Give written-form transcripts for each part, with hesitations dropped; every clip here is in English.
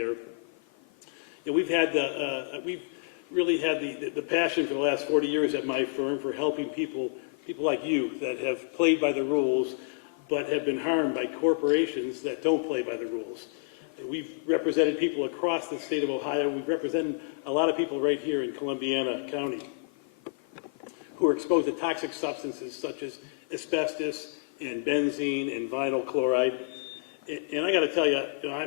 here. And we've really had the passion for the last 40 years at my firm for helping people like you that have played by the rules but have been harmed by corporations that don't play by the rules. We've represented people across the state of Ohio. We've represented a lot of people right here in Columbiana County who are exposed to toxic substances such as asbestos and benzene and vinyl chloride. And I got to tell you,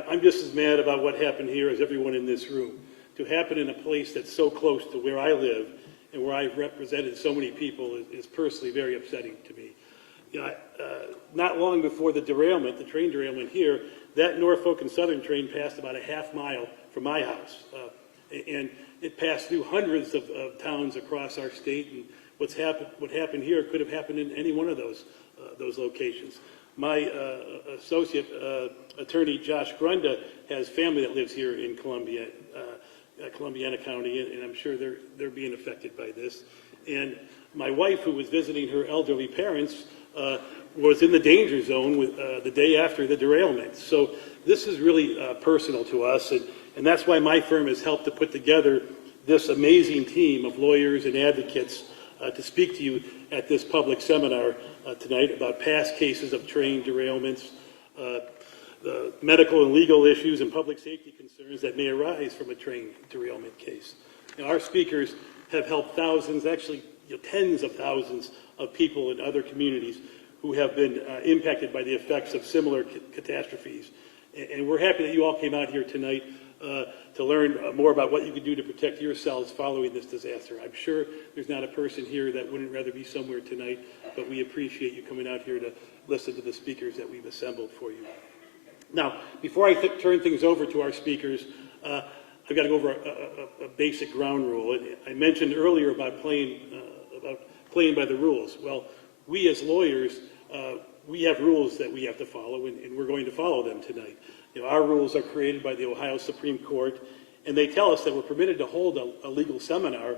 I'm just as mad about what happened here as everyone in this room. To happen in a place that's so close to where I live and where I've represented so many people is personally very upsetting to me. You know, not long before the derailment, the train derailment here, that Norfolk and Southern train passed about a half mile from my house. And it passed through hundreds of towns across our state. And what happened here could have happened in any one of those locations. My associate attorney, Josh Grunda, has family that lives here in Columbiana County, and I'm sure they're being affected by this. And my wife, who was visiting her elderly parents, was in the danger zone the day after the derailment. So this is really personal to us, and that's why my firm has helped to put together this amazing team of lawyers and advocates to speak to you at this public seminar tonight about past cases of train derailments, the medical and legal issues and public safety concerns that may arise from a train derailment case. Now, our speakers have helped thousands, actually tens of thousands of people in other communities who have been impacted by the effects of similar catastrophes. And we're happy that you all came out here tonight to learn more about what you can do to protect yourselves following this disaster. I'm sure there's not a person here that wouldn't rather be somewhere tonight, but we appreciate you coming out here to listen to the speakers that we've assembled for you. Now, before I turn things over to our speakers, I've got to go over a basic ground rule. I mentioned earlier about playing by the rules. Well, we as lawyers, we have rules that we have to follow, and we're going to follow them tonight. You know, our rules are created by the Ohio Supreme Court, and they tell us that we're permitted to hold a legal seminar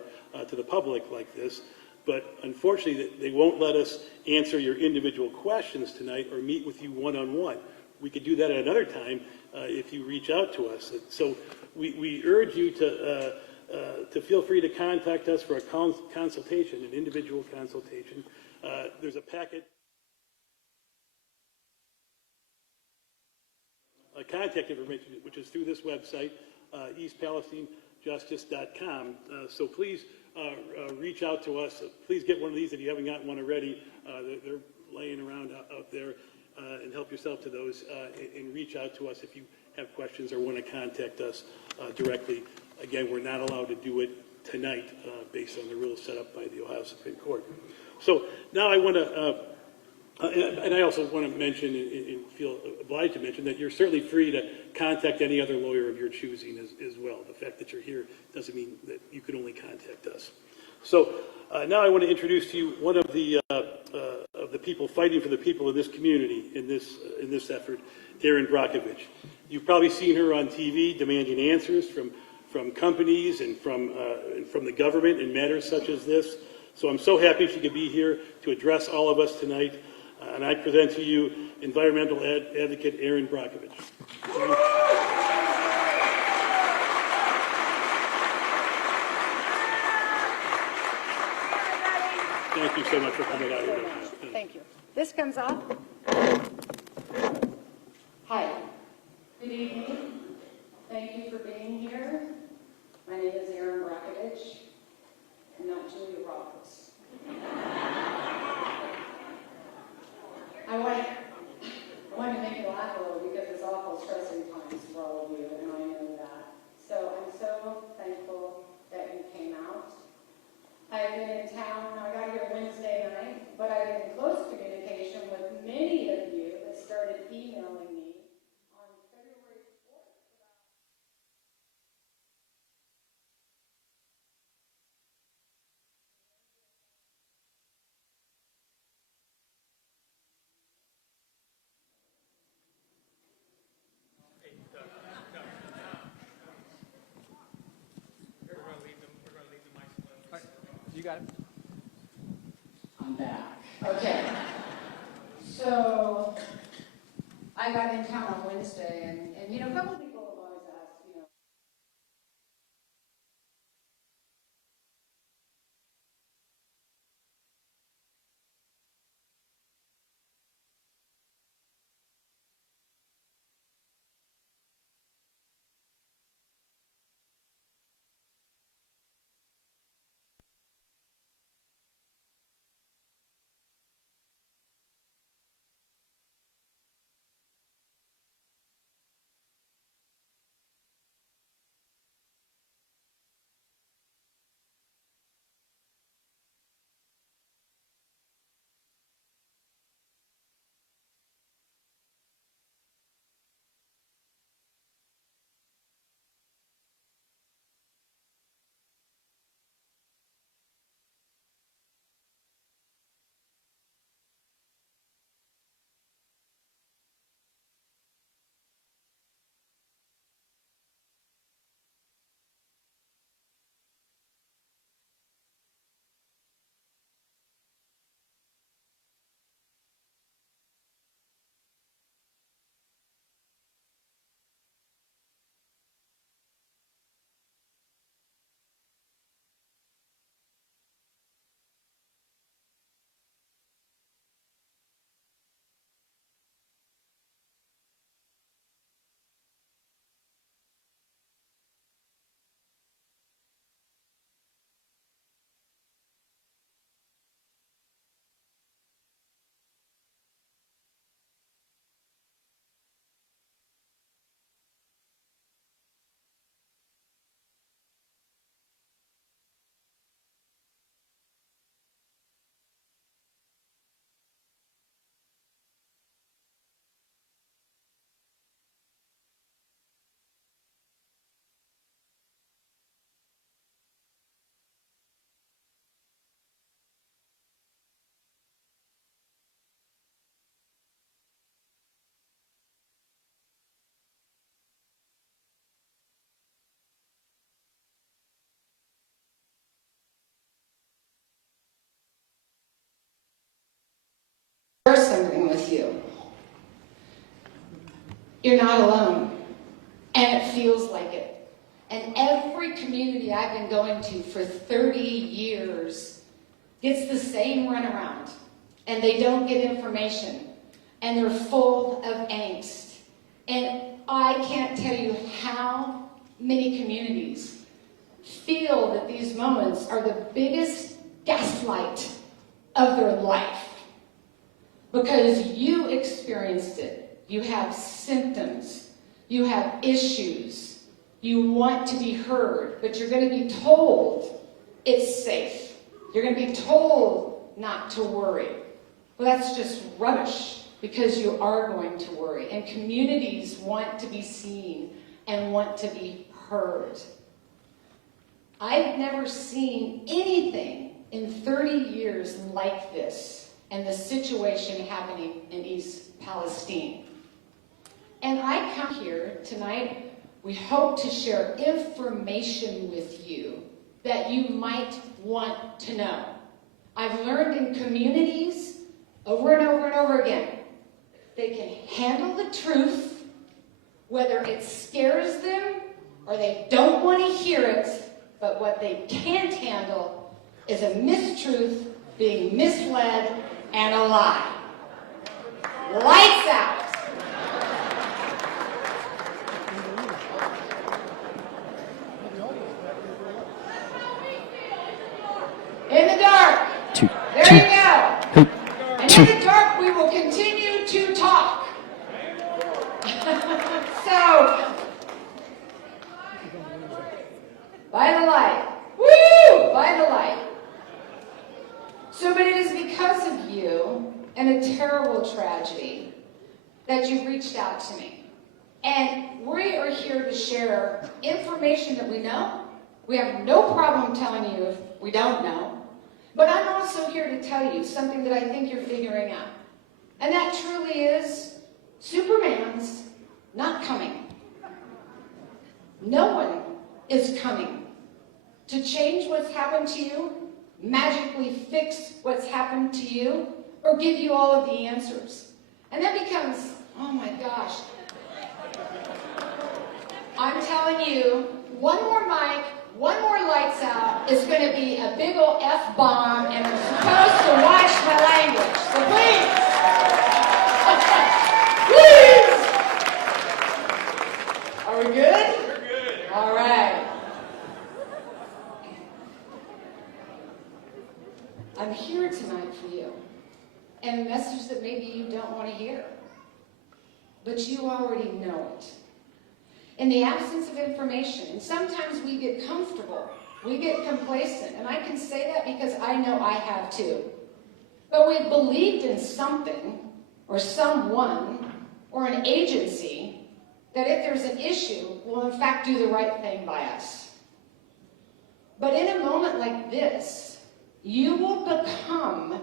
to the public like this, but unfortunately they won't let us answer your individual questions tonight or meet with you one-on-one. We could do that at another time if you reach out to us. So we urge you to feel free to contact us for a consultation, an individual consultation. There's a packet, contact information, which is through this website, eastpalestinejustice.com. So please reach out to us. Please get one of these if you haven't gotten one already. They're laying around out there. And help yourself to those and reach out to us if you have questions or want to contact us directly. Again, we're not allowed to do it tonight based on the rules set up by the Ohio Supreme Court. So now I want to, and I also want to mention and feel obliged to mention that you're certainly free to contact any other lawyer of your choosing as well. The fact that you're here doesn't mean that you can only contact us. So now I want to introduce to you one of the people fighting for the people in this community in this effort, Erin Brockovich. You've probably seen her on TV demanding answers from companies and from the government in matters such as this. So I'm so happy she could be here to address all of us tonight. And I present to you environmental advocate Erin Brockovich. Thank you so much for coming out here. Thank you. This comes off. Hi. Good evening. Thank you for being here. My name is Erin Brockovich, and not Julia Roberts. I want to make you laugh a little because it's awful stressing times for all of you, and I know that. So I'm so thankful that you came out. I've been in town, I got here Wednesday night, but I've been in close communication with many of you that started emailing me on February 4th. You got it. I'm back. Okay. So I got in town on Wednesday, and you know, a couple of people have always asked, You're not alone. And it feels like it. And every community I've been going to for 30 years gets the same runaround. And they don't get information. And they're full of angst. And I can't tell you how many communities feel that these moments are the biggest gaslight of their life. Because you experienced it. You have symptoms. You have issues. You want to be heard, but you're going to be told it's safe. You're going to be told not to worry. Well, that's just rubbish, because you are going to worry. And communities want to be seen and want to be heard. I've never seen anything in 30 years like this, and the situation happening in East Palestine. And I come here tonight, we hope to share information with you that you might want to know. I've learned in communities over and over and over again, they can handle the truth, whether it scares them or they don't want to hear it, but what they can't handle is a mistruth, being misled, and a lie. Lights out. In the dark. There you go. And in the dark, we will continue to talk. So, by the light. Woo! By the light. So, but it is because of you and a terrible tragedy that you've reached out to me. And we are here to share information that we know. We have no problem telling you if we don't know. But I'm also here to tell you something that I think you're figuring out. And that truly is, Superman's not coming. No one is coming to change what's happened to you, magically fix what's happened to you, or give you all of the answers. And that becomes, oh my gosh. I'm telling you, one more mic, one more lights out, is going to be a big ol' F-bomb, and I'm supposed to watch my language. So please! Please! Are we good? We're good. All right. I'm here tonight for you. And a message that maybe you don't want to hear. But you already know it. In the absence of information, and sometimes we get comfortable, we get complacent, and I can say that because I know I have too. But we've believed in something, or someone, or an agency, that if there's an issue, will in fact do the right thing by us. But in a moment like this, you will become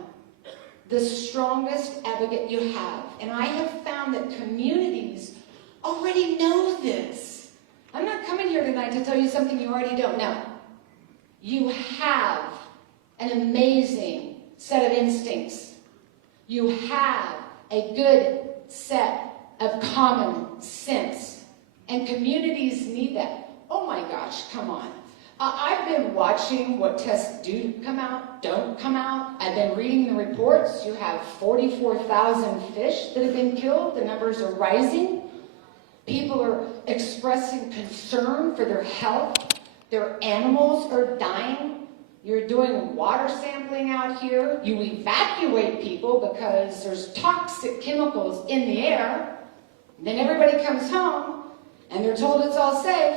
the strongest advocate you have. And I have found that communities already know this. I'm not coming here tonight to tell you something you already don't know. You have an amazing set of instincts. You have a good set of common sense. And communities need that. Oh my gosh, come on. I've been watching what tests do come out, don't come out. I've been reading the reports. You have 44,000 fish that have been killed. The numbers are rising. People are expressing concern for their health. Their animals are dying. You're doing water sampling out here. You evacuate people because there's toxic chemicals in the air. And then everybody comes home and they're told it's all safe.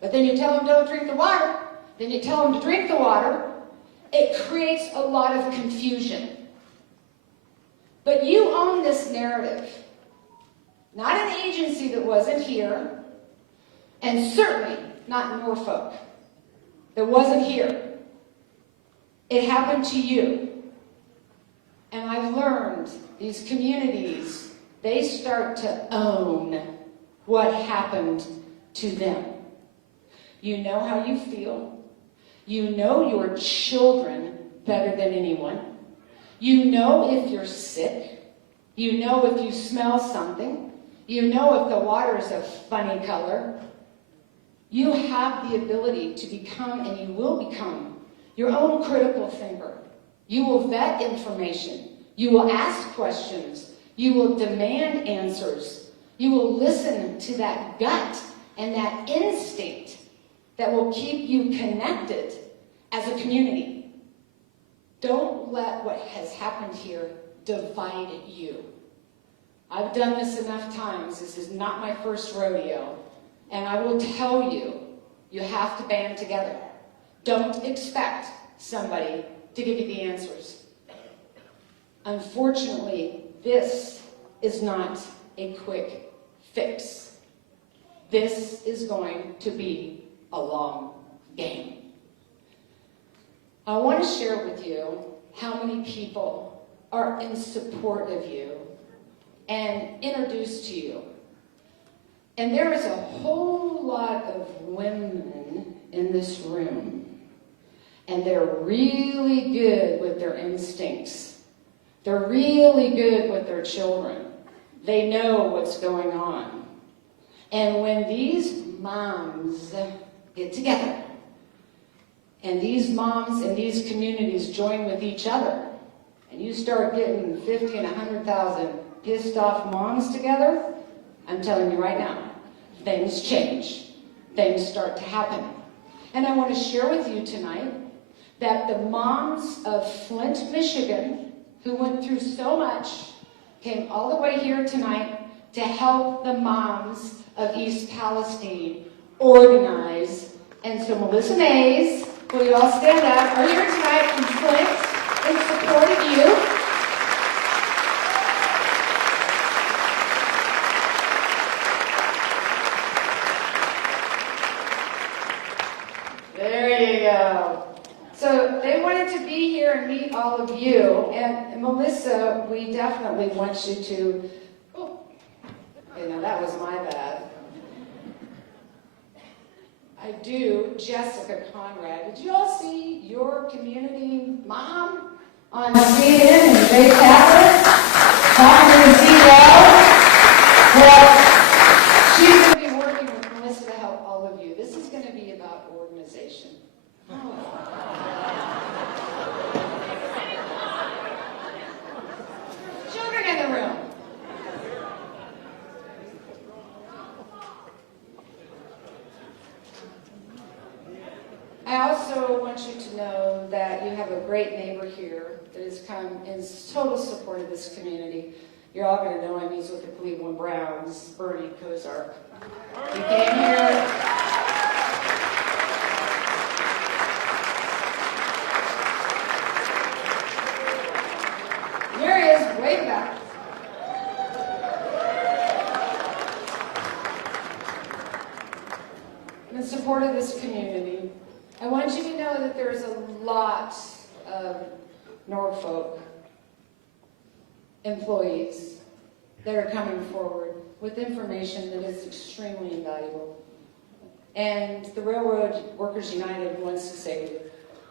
But then you tell them don't drink the water. Then you tell them to drink the water. It creates a lot of confusion. But you own this narrative. Not an agency that wasn't here, and certainly not Norfolk that wasn't here. It happened to you. And I've learned these communities, they start to own what happened to them. You know how you feel. You know your children better than anyone. You know if you're sick. You know if you smell something. You know if the water is a funny color. You have the ability to become, and you will become, your own critical thinker. You will vet information. You will ask questions. You will demand answers. You will listen to that gut and that instinct that will keep you connected as a community. Don't let what has happened here divide you. I've done this enough times. This is not my first rodeo. And I will tell you, you have to band together. Don't expect somebody to give you the answers. Unfortunately, this is not a quick fix. This is going to be a long game. I want to share with you how many people are in support of you and introduced to you. And there is a whole lot of women in this room, and they're really good with their instincts. They're really good with their children. They know what's going on. And when these moms get together, and these moms in these communities join with each other, and you start getting 50 and 100,000 pissed off moms together, I'm telling you right now, things change. Things start to happen. And I want to share with you tonight that the moms of Flint, Michigan, who went through so much, came all the way here tonight to help the moms of East Palestine organize. And so Melissa Mays, will you all stand up, are here tonight from Flint in support of you. There you go. So they wanted to be here and meet all of you. And Melissa, we definitely want you to, oh, okay, now that was my bad. I do, Jessica Conrad. Did you all see your community mom on CNN and Jay Tapper talking to the CEO? Well, she's going to be working with Melissa to help all of you. This is going to be about organization. Children in the room. I also want you to know that you have a great neighbor here that has come in total support of this community. You're all going to know him. He's with the Cleveland Browns, Bernie Kozark. He came here. Here he is, way back. In support of this community, I want you to know that there's a lot of Norfolk employees that are coming forward with information that is extremely invaluable. And the Railroad Workers United wants to say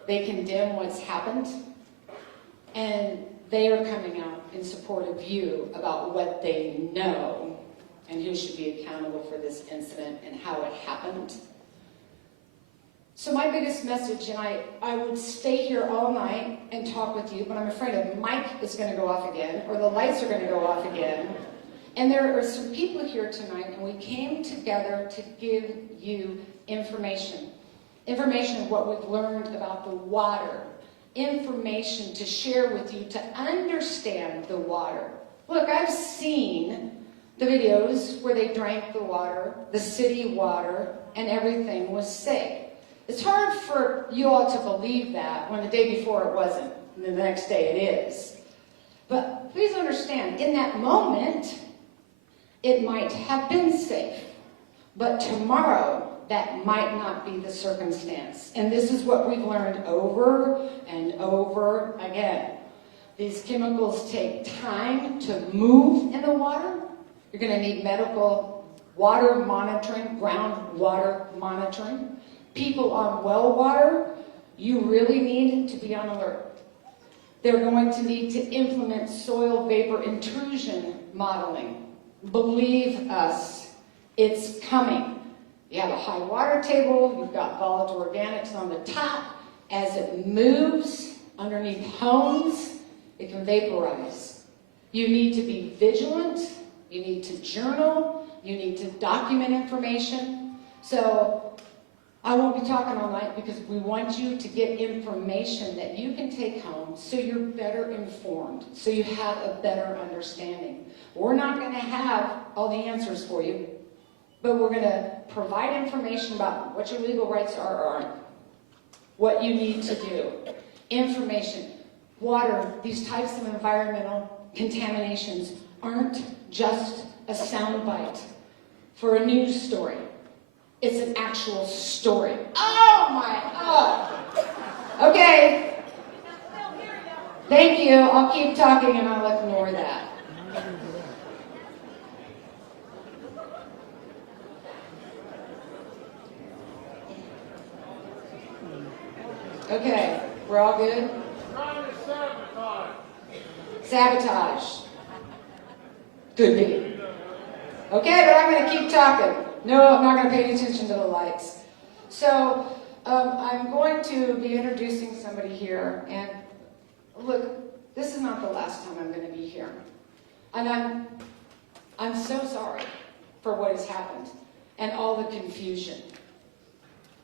they condemn what's happened, and they are coming out in support of you about what they know and who should be accountable for this incident and how it happened. So my biggest message, and I would stay here all night and talk with you, but I'm afraid a mic is going to go off again, or the lights are going to go off again. And there are some people here tonight, and we came together to give you information. Information of what we've learned about the water. Information to share with you to understand the water. Look, I've seen the videos where they drank the water, the city water, and everything was safe. It's hard for you all to believe that when the day before it wasn't, and the next day it is. But please understand, in that moment, it might have been safe. But tomorrow, that might not be the circumstance. And this is what we've learned over and over again. These chemicals take time to move in the water. You're going to need medical water monitoring, groundwater monitoring. People on well water, you really need to be on alert. They're going to need to implement soil vapor intrusion modeling. Believe us, it's coming. You have a high water table, you've got volatile organics on the top. As it moves underneath homes, it can vaporize. You need to be vigilant, you need to journal, you need to document information. So I won't be talking all night because we want you to get information that you can take home so you're better informed, so you have a better understanding. We're not going to have all the answers for you, but we're going to provide information about what your legal rights are or aren't, what you need to do, information. Water, these types of environmental contaminations aren't just a soundbite for a news story. It's an actual story. Oh my God! Okay. Thank you. I'll keep talking and I'll ignore that. Okay, we're all good? Sabotage. Could be. Okay, but I'm going to keep talking. No, I'm not going to pay any attention to the lights. So, I'm going to be introducing somebody here, and look, this is not the last time I'm going to be here. And I'm so sorry for what has happened and all the confusion.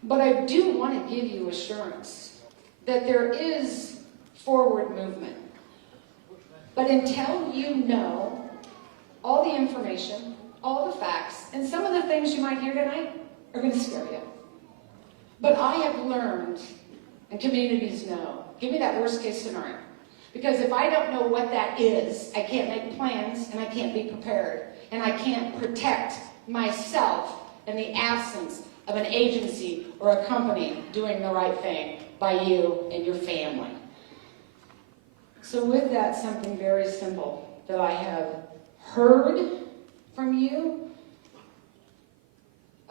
But I do want to give you assurance that there is forward movement. But until you know all the information, all the facts, and some of the things you might hear tonight are going to scare you. But I have learned, and communities know, give me that worst case scenario. Because if I don't know what that is, I can't make plans, and I can't be prepared, and I can't protect myself in the absence of an agency or a company doing the right thing by you and your family. So with that, something very simple that I have heard from you,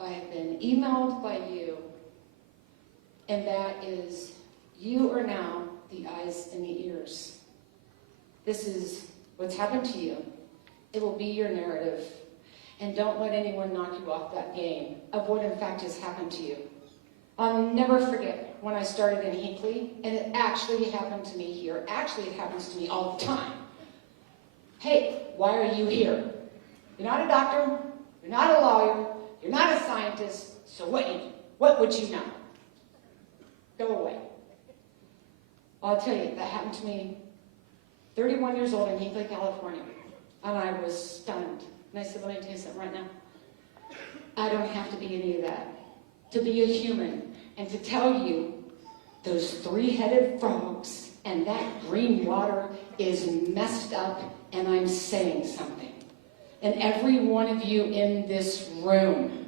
I have been emailed by you, and that is, you are now the eyes and the ears. This is what's happened to you. It will be your narrative. And don't let anyone knock you off that game of what in fact has happened to you. I'll never forget when I started in Hinckley, and it actually happened to me here. Actually, it happens to me all the time. Hey, why are you here? You're not a doctor, you're not a lawyer, you're not a scientist, so what would you know? Go away. I'll tell you, that happened to me 31 years old in Hinckley, California, and I was stunned. And I said, let me tell you something right now. I don't have to be any of that. To be a human and to tell you those three-headed frogs and that green water is messed up, and I'm saying something. And every one of you in this room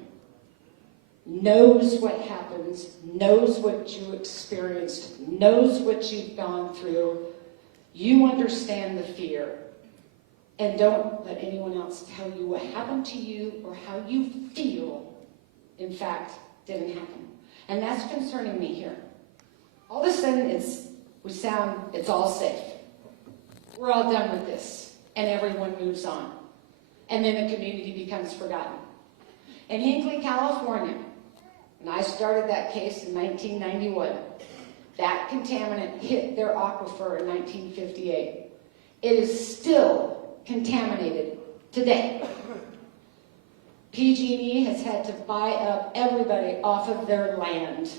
knows what happens, knows what you experienced, knows what you've gone through. You understand the fear. And don't let anyone else tell you what happened to you or how you feel, in fact, didn't happen. And that's concerning me here. All of a sudden, it's all safe. We're all done with this. And everyone moves on. And then the community becomes forgotten. In Hinckley, California, and I started that case in 1991, that contaminant hit their aquifer in 1958. It is still contaminated today. PG&E has had to buy up everybody off of their land,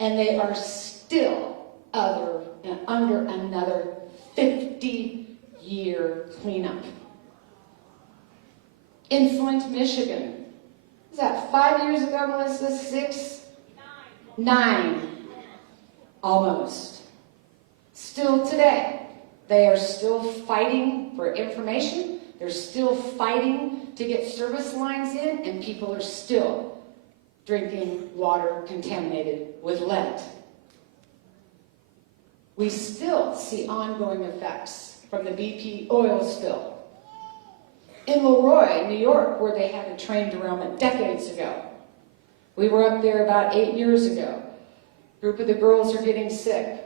and they are still under another 50-year cleanup. In Flint, Michigan, was that 5 years ago, Melissa? 6? 9. Almost. Still today. They are still fighting for information. They're still fighting to get service lines in, and people are still drinking water contaminated with lead. We still see ongoing effects from the BP oil spill. In Leroy, New York, where they had a train derailment decades ago, we were up there about 8 years ago. A group of the girls are getting sick.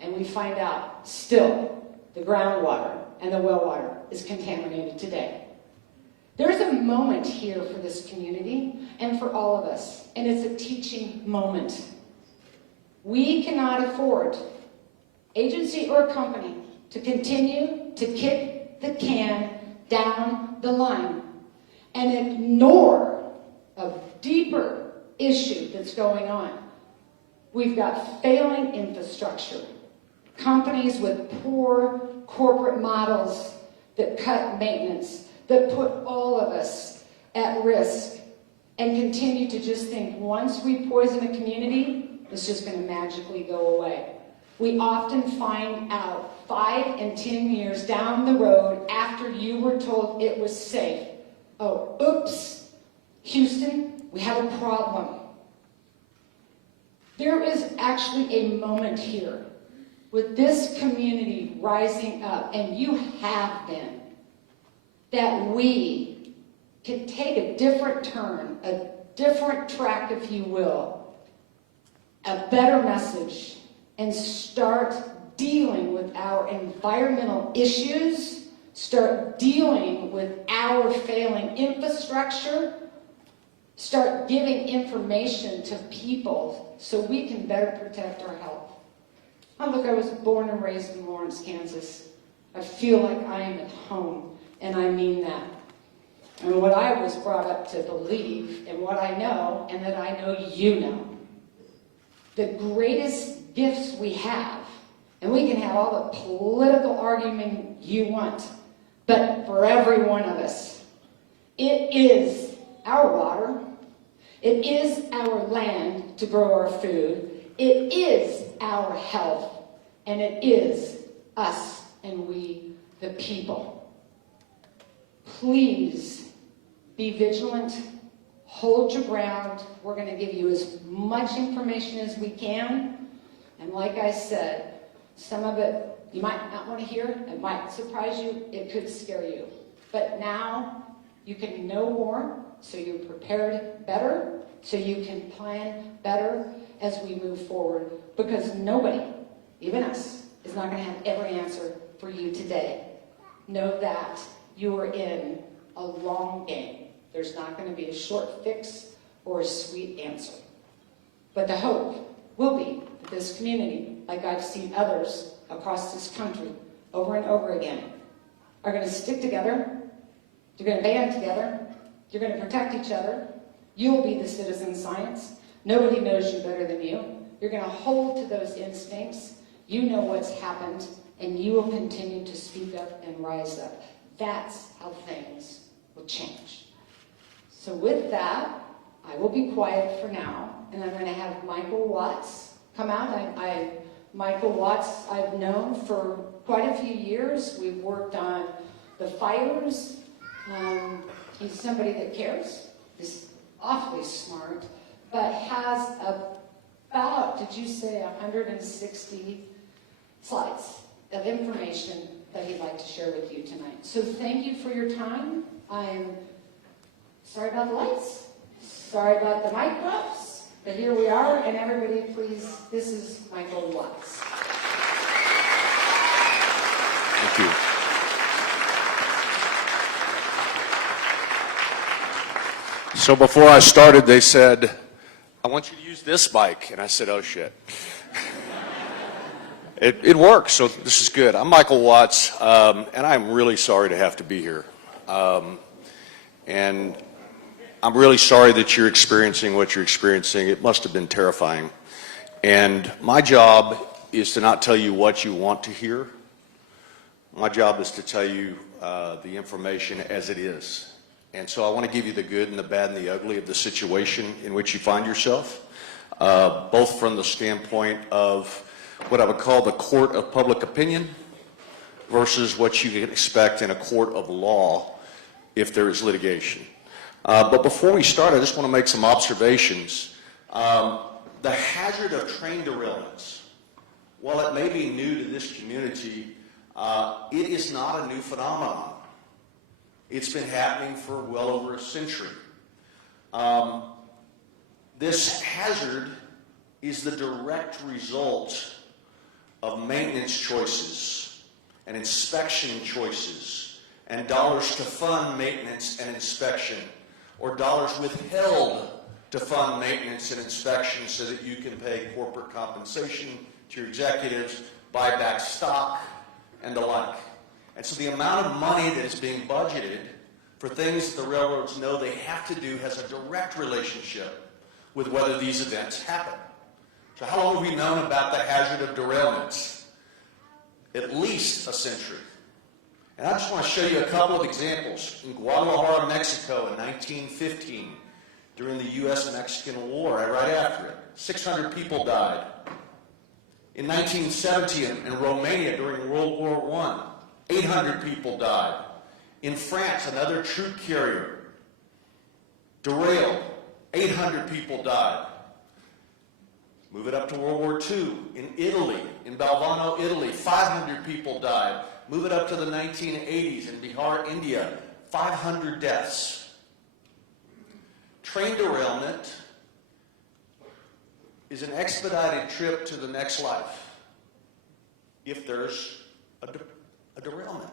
And we find out, still, the groundwater and the well water is contaminated today. There's a moment here for this community and for all of us, and it's a teaching moment. We cannot afford, agency or company, to continue to kick the can down the line and ignore a deeper issue that's going on. We've got failing infrastructure, companies with poor corporate models that cut maintenance, that put all of us at risk, and continue to just think once we poison a community, it's just going to magically go away. We often find out 5 and 10 years down the road after you were told it was safe. Oh, oops, Houston, we have a problem. There is actually a moment here with this community rising up, and you have been, that we can take a different turn, a different track, if you will, a better message, and start dealing with our environmental issues, start dealing with our failing infrastructure, start giving information to people so we can better protect our health. Oh, look, I was born and raised in Lawrence, Kansas. I feel like I am at home, and I mean that. And what I was brought up to believe, and what I know, and that I know you know, the greatest gifts we have, and we can have all the political argument you want, but for every one of us, it is our water, it is our land to grow our food, it is our health, and it is us and we, the people. Please be vigilant, hold your ground. We're going to give you as much information as we can. And like I said, some of it you might not want to hear, it might surprise you, it could scare you. But now you can know more, so you're prepared better, so you can plan better as we move forward. Because nobody, even us, is not going to have every answer for you today. Know that you are in a long game. There's not going to be a short fix or a sweet answer. But the hope will be that this community, like I've seen others across this country over and over again, are going to stick together, you're going to band together, you're going to protect each other, you'll be the citizen science, nobody knows you better than you, you're going to hold to those instincts, you know what's happened, and you will continue to speak up and rise up. That's how things will change. So with that, I will be quiet for now, and I'm going to have Michael Watts come out. Michael Watts I've known for quite a few years. We've worked on the fires. He's somebody that cares, is awfully smart, but has about, did you say, 160 slides of information that he'd like to share with you tonight. So thank you for your time. I'm sorry about the lights, sorry about the mic drops, but here we are, and everybody please, this is Michael Watts. Thank you. So before I started, they said, I want you to use this mic, and I said, oh shit. It works, so this is good. I'm Michael Watts, and I'm really sorry to have to be here. And I'm really sorry that you're experiencing what you're experiencing. It must have been terrifying. And my job is to not tell you what you want to hear. My job is to tell you the information as it is. And so I want to give you the good and the bad and the ugly of the situation in which you find yourself, both from the standpoint of what I would call the court of public opinion versus what you can expect in a court of law if there is litigation. But before we start, I just want to make some observations. The hazard of train derailments, while it may be new to this community, it is not a new phenomenon. It's been happening for well over a century. This hazard is the direct result of maintenance choices and inspection choices and dollars to fund maintenance and inspection, or dollars withheld to fund maintenance and inspection so that you can pay corporate compensation to your executives, buy back stock, and the like. And so the amount of money that is being budgeted for things that the railroads know they have to do has a direct relationship with whether these events happen. So how long have we known about the hazard of derailments? At least a century. And I just want to show you a couple of examples. In Guadalajara, Mexico in 1915, during the U.S.-Mexican War, right after it, 600 people died. In 1970, in Romania during World War I, 800 people died. In France, another troop carrier derailed. 800 people died. Move it up to World War II. In Italy, in Balvano, Italy, 500 people died. Move it up to the 1980s in Bihar, India, 500 deaths. Train derailment is an expedited trip to the next life if there's a derailment.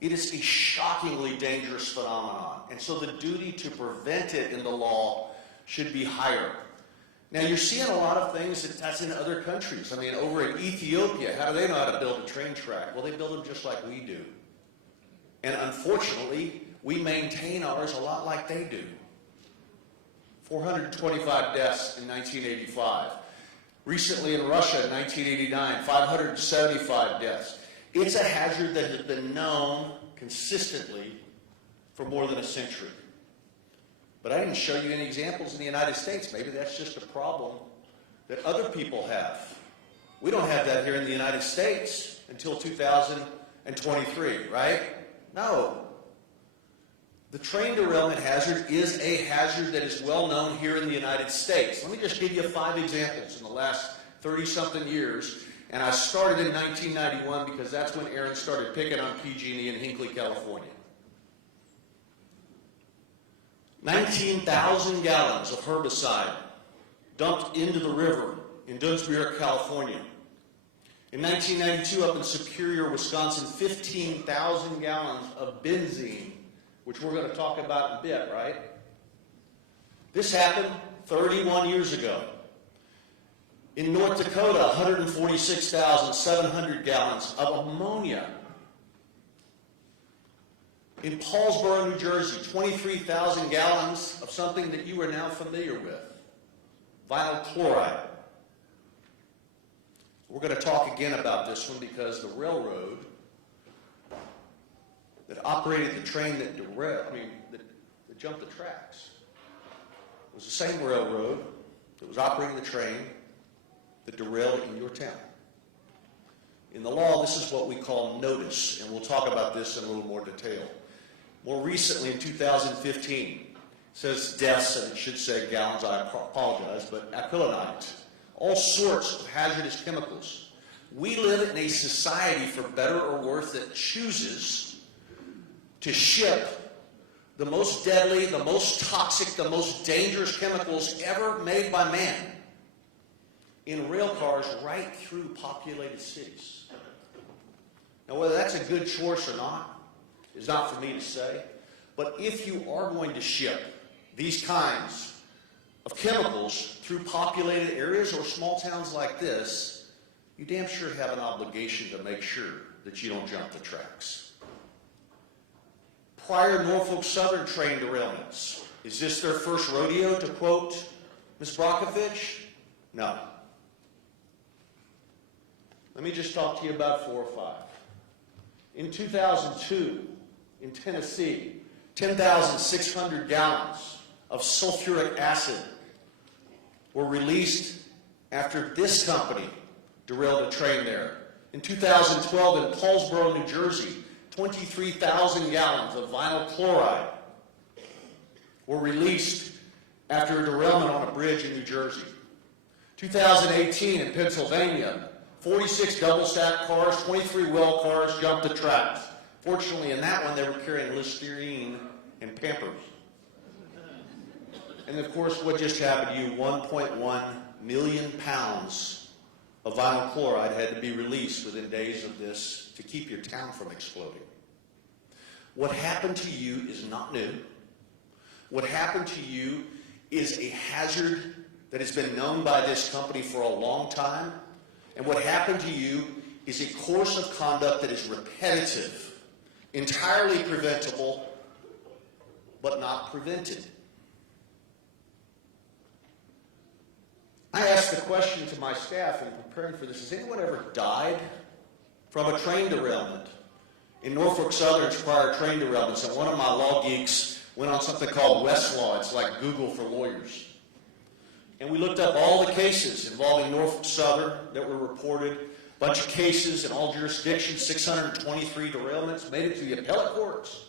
It is a shockingly dangerous phenomenon, and so the duty to prevent it in the law should be higher. Now, you're seeing a lot of things that's in other countries. I mean, over in Ethiopia, how do they know how to build a train track? Well, they build them just like we do. And unfortunately, we maintain ours a lot like they do. 425 deaths in 1985. Recently in Russia in 1989, 575 deaths. It's a hazard that has been known consistently for more than a century. But I didn't show you any examples in the United States. Maybe that's just a problem that other people have. We don't have that here in the United States until 2023, right? No. The train derailment hazard is a hazard that is well known here in the United States. Let me just give you 5 examples in the last 30-something years. And I started in 1991 because that's when Erin started picking on PG&E in Hinckley, California. 19,000 gallons of herbicide dumped into the river in Dunsmuir, California. In 1992, up in Superior, Wisconsin, 15,000 gallons of benzene, which we're going to talk about in a bit, right? This happened 31 years ago. In North Dakota, 146,700 gallons of ammonia. In Paulsboro, New Jersey, 23,000 gallons of something that you are now familiar with, vinyl chloride. We're going to talk again about this one because the railroad that operated the train that jumped the tracks was the same railroad that was operating the train that derailed in your town. In the law, this is what we call notice, and we'll talk about this in a little more detail. More recently, in 2015, it says deaths, and it should say gallons, I apologize, but acrylamide, all sorts of hazardous chemicals. We live in a society, for better or worse, that chooses to ship the most deadly, the most toxic, the most dangerous chemicals ever made by man in rail cars right through populated cities. Now, whether that's a good choice or not is not for me to say, but if you are going to ship these kinds of chemicals through populated areas or small towns like this, you damn sure have an obligation to make sure that you don't jump the tracks. Prior Norfolk Southern train derailments, is this their first rodeo, to quote Ms. Brockovich? No. Let me just talk to you about 4 or 5. In 2002, in Tennessee, 10,600 gallons of sulfuric acid were released after this company derailed a train there. In 2012, in Paulsboro, New Jersey, 23,000 gallons of vinyl chloride were released after a derailment on a bridge in New Jersey. 2018, in Pennsylvania, 46 double-stack cars, 23 well cars jumped the tracks. Fortunately, in that one, they were carrying Listerine and Pampers. And of course, what just happened to you, 1.1 million pounds of vinyl chloride had to be released within days of this to keep your town from exploding. What happened to you is not new. What happened to you is a hazard that has been known by this company for a long time. And what happened to you is a course of conduct that is repetitive, entirely preventable, but not prevented. I asked the question to my staff in preparing for this, has anyone ever died from a train derailment? In Norfolk Southern's prior train derailments, and one of my law geeks went on something called Westlaw. It's like Google for lawyers. And we looked up all the cases involving Norfolk Southern that were reported, a bunch of cases in all jurisdictions, 623 derailments, made it to the appellate courts.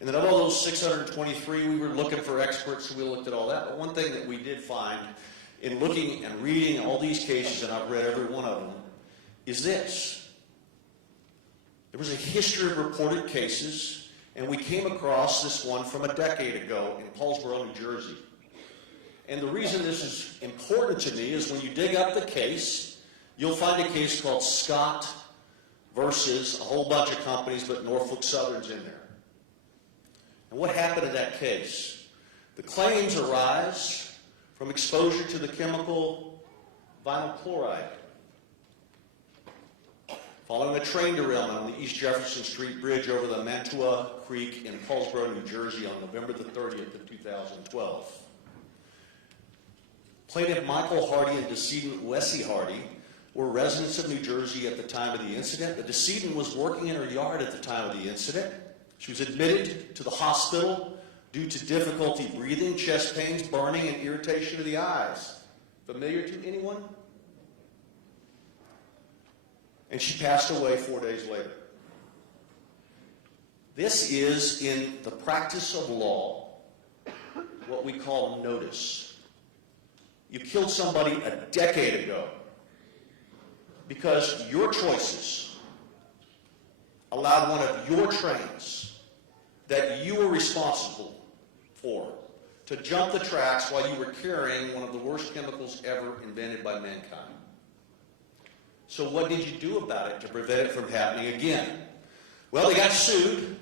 And then of all those 623, we were looking for experts, so we looked at all that. But one thing that we did find in looking and reading all these cases, and I've read every one of them, is this. There was a history of reported cases, and we came across this one from a decade ago in Paulsboro, New Jersey. And the reason this is important to me is when you dig up the case, you'll find a case called Scott versus a whole bunch of companies, but Norfolk Southern's in there. And what happened in that case? The claims arise from exposure to the chemical vinyl chloride following a train derailment on the East Jefferson Street Bridge over the Mantua Creek in Paulsboro, New Jersey on November the 30th of 2012. Plaintiff Michael Hardy and decedent Wessie Hardy were residents of New Jersey at the time of the incident. The decedent was working in her yard at the time of the incident. She was admitted to the hospital due to difficulty breathing, chest pains, burning, and irritation of the eyes. Familiar to anyone? And she passed away 4 days later. This is, in the practice of law, what we call notice. You killed somebody a decade ago because your choices allowed one of your trains that you were responsible for to jump the tracks while you were carrying one of the worst chemicals ever invented by mankind. So what did you do about it to prevent it from happening again? Well, they got sued.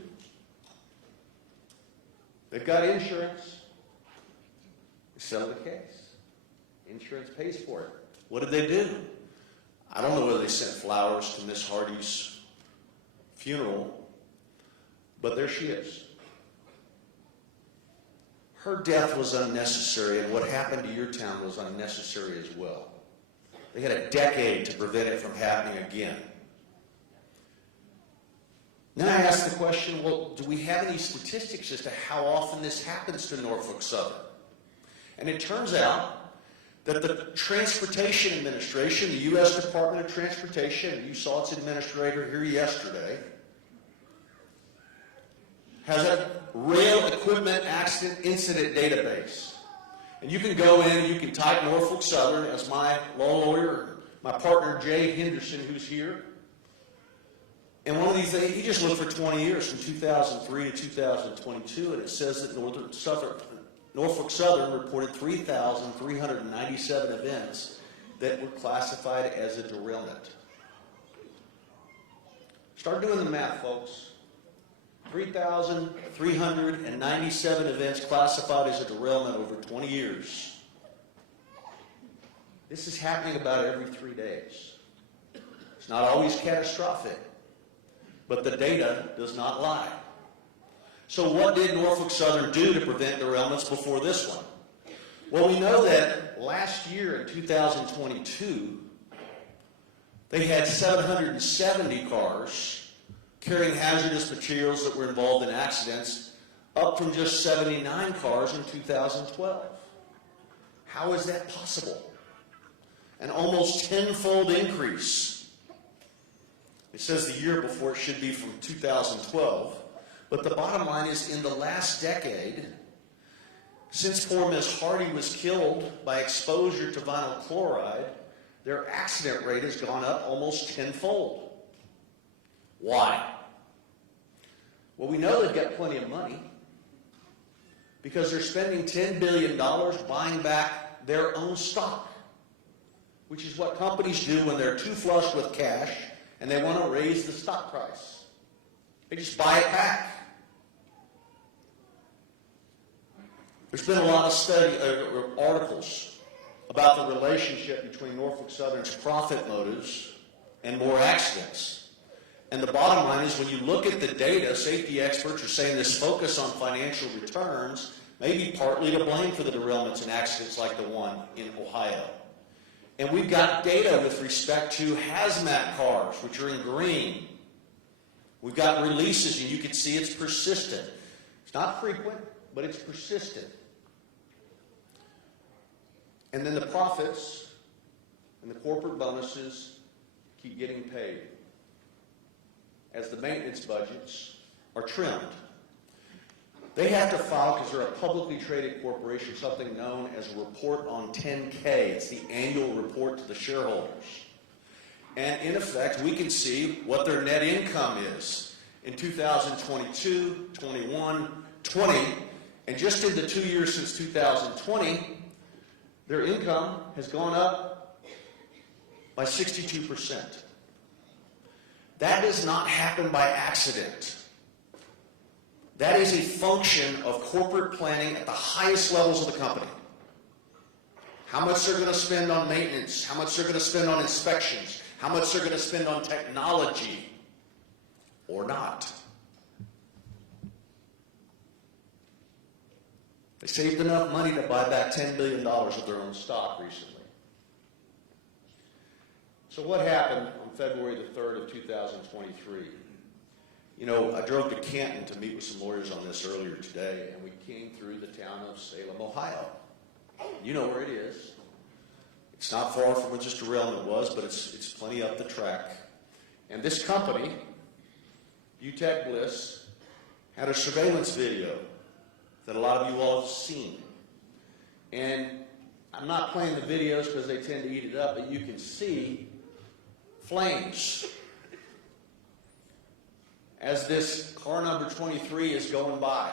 They've got insurance. They settled the case. Insurance pays for it. What did they do? I don't know whether they sent flowers to Miss Hardy's funeral, but there she is. Her death was unnecessary, and what happened to your town was unnecessary as well. They had a decade to prevent it from happening again. Now I ask the question, well, do we have any statistics as to how often this happens to Norfolk Southern? And it turns out that the Transportation Administration, the U.S. Department of Transportation, and you saw its administrator here yesterday, has a rail equipment accident incident database. And you can go in and you can type Norfolk Southern, as my law lawyer, my partner Jay Henderson, who's here. And one of these things, he just looked for 20 years, from 2003 to 2022, and it says that Norfolk Southern reported 3,397 events that were classified as a derailment. Start doing the math, folks. 3,397 events classified as a derailment over 20 years. This is happening about every 3 days. It's not always catastrophic, but the data does not lie. So what did Norfolk Southern do to prevent derailments before this one? Well, we know that last year in 2022, they had 770 cars carrying hazardous materials that were involved in accidents, up from just 79 cars in 2012. How is that possible? An almost tenfold increase. It says the year before it should be from 2012, but the bottom line is in the last decade, since poor Miss Hardy was killed by exposure to vinyl chloride, their accident rate has gone up almost tenfold. Why? Well, we know they've got plenty of money because they're spending $10 billion buying back their own stock, which is what companies do when they're too flush with cash and they want to raise the stock price. They just buy it back. There's been a lot of articles about the relationship between Norfolk Southern's profit motives and more accidents. And the bottom line is, when you look at the data, safety experts are saying this focus on financial returns may be partly to blame for the derailments and accidents like the one in Ohio. And we've got data with respect to hazmat cars, which are in green. We've got releases, and you can see it's persistent. It's not frequent, but it's persistent. And then the profits and the corporate bonuses keep getting paid as the maintenance budgets are trimmed. They have to file, because they're a publicly traded corporation, something known as a report on 10K. It's the annual report to the shareholders. And in effect, we can see what their net income is in 2022, 21, 20, and just in the 2 years since 2020, their income has gone up by 62%. That does not happen by accident. That is a function of corporate planning at the highest levels of the company. How much they're going to spend on maintenance, how much they're going to spend on inspections, how much they're going to spend on technology, or not. They saved enough money to buy back $10 billion of their own stock recently. So what happened on February the 3rd of 2023? You know, I drove to Canton to meet with some lawyers on this earlier today, and we came through the town of Salem, Ohio. You know where it is. It's not far from where this derailment was, but it's plenty up the track. And this company, UTech Bliss, had a surveillance video that a lot of you all have seen. And I'm not playing the videos because they tend to eat it up, but you can see flames as this car number 23 is going by.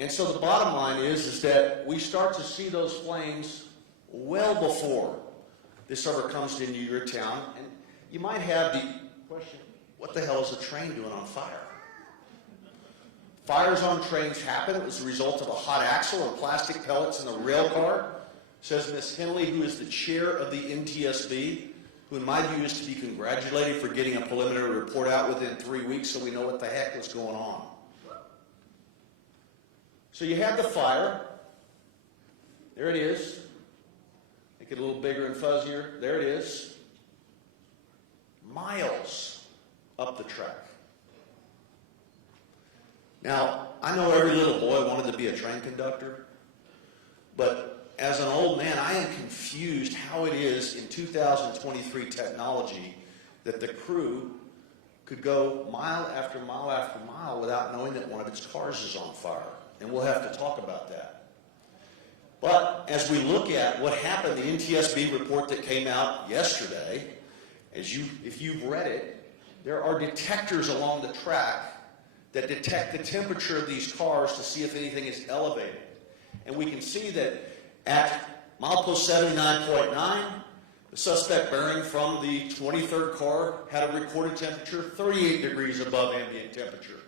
And so the bottom line is that we start to see those flames well before this ever comes into your town. And you might have the question, what the hell is a train doing on fire? Fires on trains happen. It was the result of a hot axle or plastic pellets in the rail car, says Ms. Henley, who is the chair of the NTSB, who in my view is to be congratulated for getting a preliminary report out within 3 weeks so we know what the heck was going on. So you have the fire. There it is. Make it a little bigger and fuzzier. There it is. Miles up the track. Now, I know every little boy wanted to be a train conductor, but as an old man, I am confused how it is in 2023 technology that the crew could go mile after mile after mile without knowing that one of its cars is on fire. And we'll have to talk about that. But as we look at what happened, the NTSB report that came out yesterday, if you've read it, there are detectors along the track that detect the temperature of these cars to see if anything is elevated. And we can see that at milepost 79.9, the suspect bearing from the 23rd car had a recorded temperature 38 degrees above ambient temperature.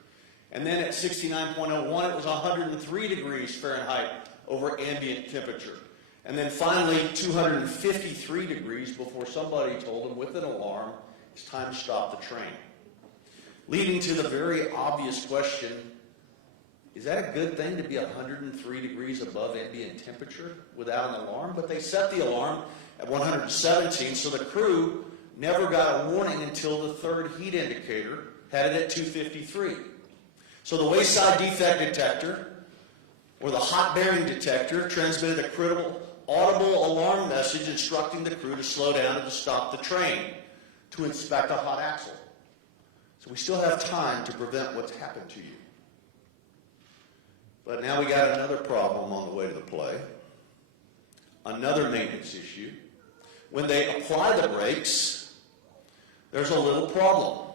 And then at 69.01, it was 103 degrees Fahrenheit over ambient temperature. And then finally, 253 degrees before somebody told him with an alarm, it's time to stop the train. Leading to the very obvious question, is that a good thing to be 103 degrees above ambient temperature without an alarm? But they set the alarm at 117, so the crew never got a warning until the third heat indicator had it at 253. So the wayside defect detector, or the hot bearing detector, transmitted a critical audible alarm message instructing the crew to slow down and to stop the train to inspect a hot axle. So we still have time to prevent what's happened to you. But now we got another problem on the way to the play. Another maintenance issue. When they apply the brakes, there's a little problem.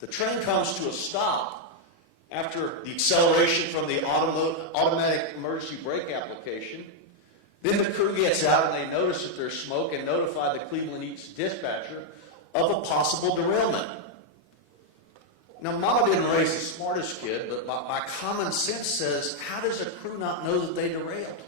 The train comes to a stop after the acceleration from the automatic emergency brake application. Then the crew gets out and they notice that there's smoke and notify the Cleveland East dispatcher of a possible derailment. Now, Mama didn't raise the smartest kid, but my common sense says, how does a crew not know that they derailed?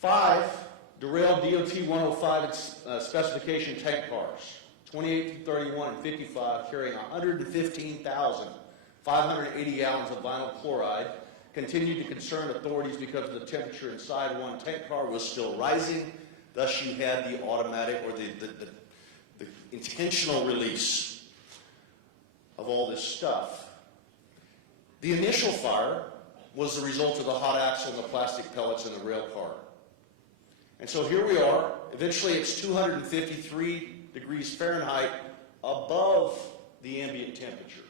5 derailed DOT 105 specification tank cars, 28 through 31 and 55, carrying 115,580 gallons of vinyl chloride, continued to concern authorities because the temperature inside one tank car was still rising. Thus, you had the automatic or the intentional release of all this stuff. The initial fire was the result of the hot axle and the plastic pellets in the rail car. And so here we are. Eventually, it's 253 degrees Fahrenheit above the ambient temperature.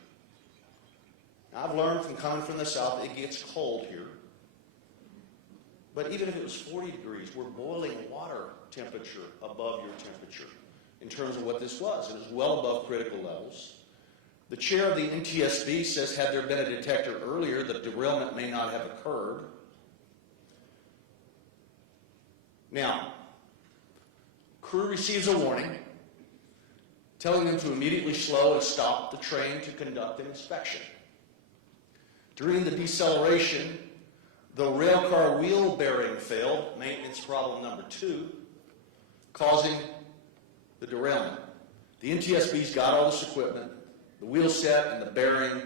Now, I've learned from coming from the south, it gets cold here. But even if it was 40 degrees, we're boiling water temperature above your temperature in terms of what this was. It was well above critical levels. The chair of the NTSB says had there been a detector earlier, the derailment may not have occurred. Now, crew receives a warning telling them to immediately slow and stop the train to conduct an inspection. During the deceleration, the rail car wheel bearing failed, maintenance problem number 2, causing the derailment. The NTSB's got all this equipment, the wheel set and the bearing.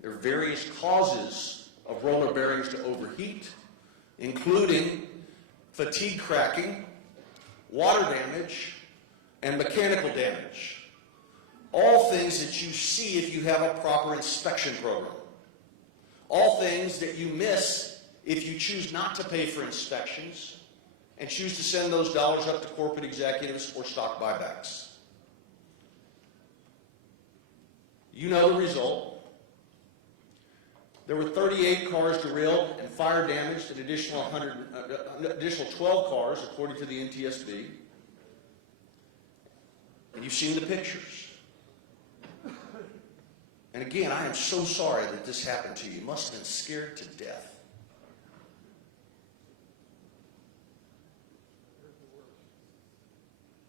There are various causes of roller bearings to overheat, including fatigue cracking, water damage, and mechanical damage. All things that you see if you have a proper inspection program. All things that you miss if you choose not to pay for inspections and choose to send those dollars up to corporate executives or stock buybacks. You know the result. There were 38 cars derailed and fire damaged, an additional 12 cars, according to the NTSB. And you've seen the pictures. And again, I am so sorry that this happened to you. You must have been scared to death.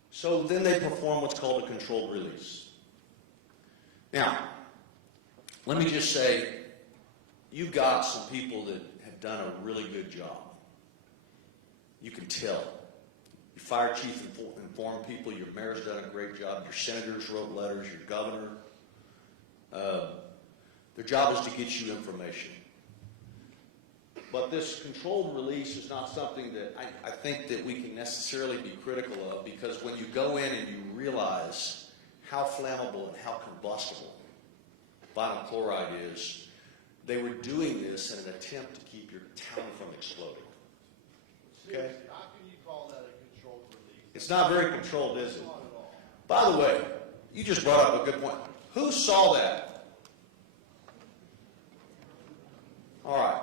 So then they perform what's called a controlled release. Now, let me just say, you've got some people that have done a really good job. You can tell. Your fire chief informed people, your mayor's done a great job, your senators wrote letters, your governor. Their job is to get you information. But this controlled release is not something that I think that we can necessarily be critical of, because when you go in and you realize how flammable and how combustible vinyl chloride is, they were doing this in an attempt to keep your town from exploding. Okay? How can you call that a controlled release? It's not very controlled, is it? Not at all. By the way, you just brought up a good point. Who saw that? All right.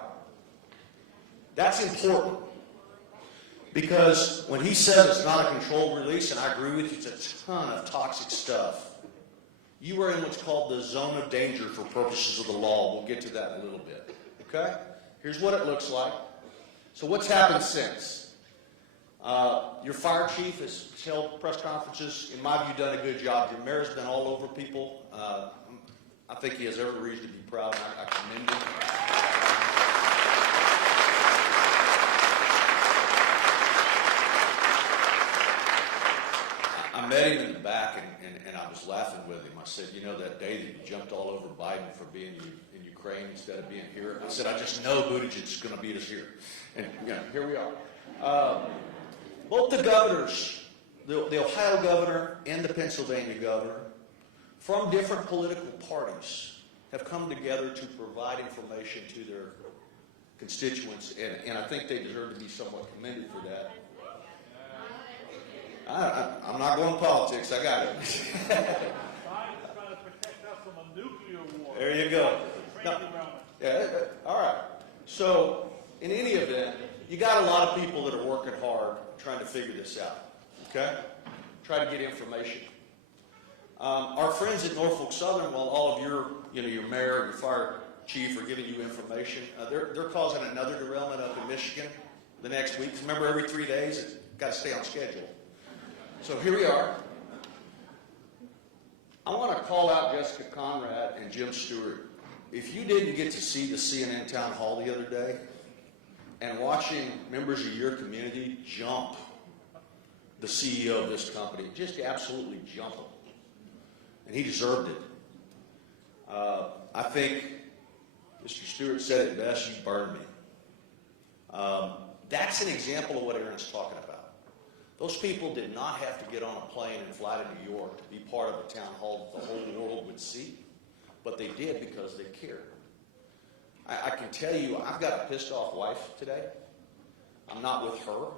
That's important. Because when he says it's not a controlled release, and I agree with you, it's a ton of toxic stuff. You are in what's called the zone of danger for purposes of the law. We'll get to that in a little bit. Okay? Here's what it looks like. So what's happened since? Your fire chief has held press conferences. In my view, done a good job. Your mayor's been all over people. I think he has every reason to be proud, and I commend him. I met him in the back, and I was laughing with him. I said, you know, that day that you jumped all over Biden for being in Ukraine instead of being here? I said, I just know Buttigieg is going to beat us here. And, you know, here we are. Both the governors, the Ohio governor and the Pennsylvania governor, from different political parties, have come together to provide information to their constituents, and I think they deserve to be somewhat commended for that. I'm not going politics. I got it. Biden's trying to protect us from a nuclear war. There you go. No. Yeah, all right. So, in any event, you got a lot of people that are working hard trying to figure this out. Okay? Try to get information. Our friends at Norfolk Southern, while all of your mayor and your fire chief are giving you information, they're causing another derailment up in Michigan the next week. Remember, every 3 days, it's got to stay on schedule. So here we are. I want to call out Jessica Conrad and Jim Stewart. If you didn't get to see the CNN town hall the other day and watching members of your community jump the CEO of this company, just absolutely jump him. And he deserved it. I think Mr. Stewart said it best, you burned me. That's an example of what Erin's talking about. Those people did not have to get on a plane and fly to New York to be part of a town hall that the whole world would see, but they did because they cared. I can tell you, I've got a pissed off wife today. I'm not with her.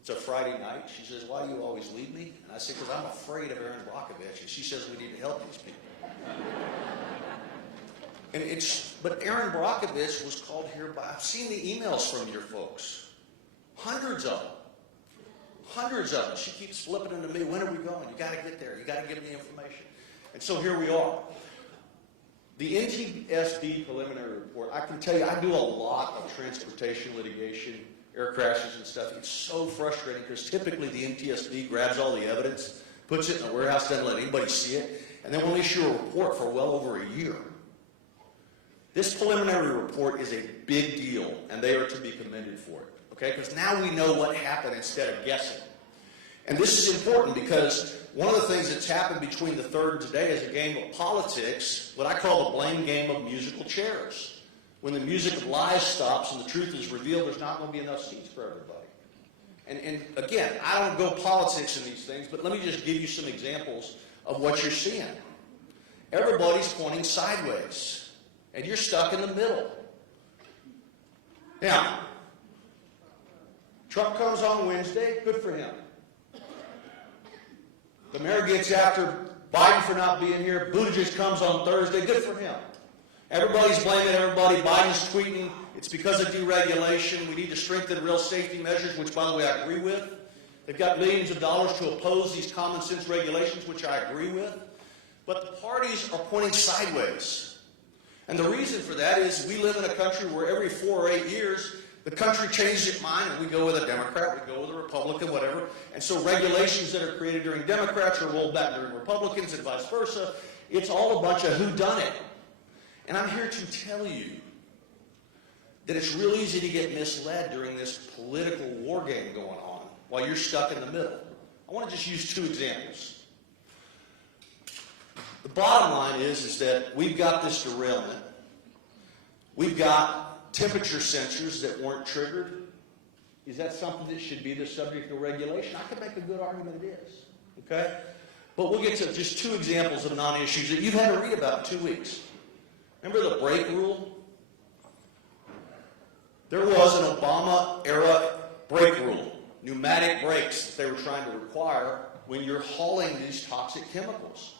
It's a Friday night. She says, why do you always leave me? And I say, because I'm afraid of Erin Brockovich. And she says, we need to help these people. But Erin Brockovich was called here by, I've seen the emails from your folks. Hundreds of them. Hundreds of them. She keeps flipping them to me. When are we going? You got to get there. You got to give me the information. And so here we are. The NTSB preliminary report, I can tell you, I do a lot of transportation litigation, air crashes and stuff. It's so frustrating because typically the NTSB grabs all the evidence, puts it in a warehouse, doesn't let anybody see it, and then we'll issue a report for well over a year. This preliminary report is a big deal, and they are to be commended for it, okay? Because now we know what happened instead of guessing. And this is important because one of the things that's happened between the 3rd and today is a game of politics, what I call the blame game of musical chairs. When the music of lies stops and the truth is revealed, there's not going to be enough seats for everybody. And again, I don't go politics in these things, but let me just give you some examples of what you're seeing. Everybody's pointing sideways, and you're stuck in the middle. Now, Trump comes on Wednesday, good for him. The mayor gets after Biden for not being here. Buttigieg comes on Thursday, good for him. Everybody's blaming everybody. Biden's tweeting, it's because of deregulation. We need to strengthen real safety measures, which, by the way, I agree with. They've got millions of dollars to oppose these common sense regulations, which I agree with. But the parties are pointing sideways. And the reason for that is we live in a country where every 4 or 8 years, the country changes its mind and we go with a Democrat, we go with a Republican, whatever. And so regulations that are created during Democrats are rolled back during Republicans and vice versa. It's all a bunch of whodunit. And I'm here to tell you that it's real easy to get misled during this political war game going on while you're stuck in the middle. I want to just use 2 examples. The bottom line is that we've got this derailment. We've got temperature sensors that weren't triggered. Is that something that should be the subject of regulation? I could make a good argument it is. Okay? But we'll get to just 2 examples of non-issues that you've had to read about in 2 weeks. Remember the brake rule? There was an Obama-era brake rule, pneumatic brakes that they were trying to require when you're hauling these toxic chemicals.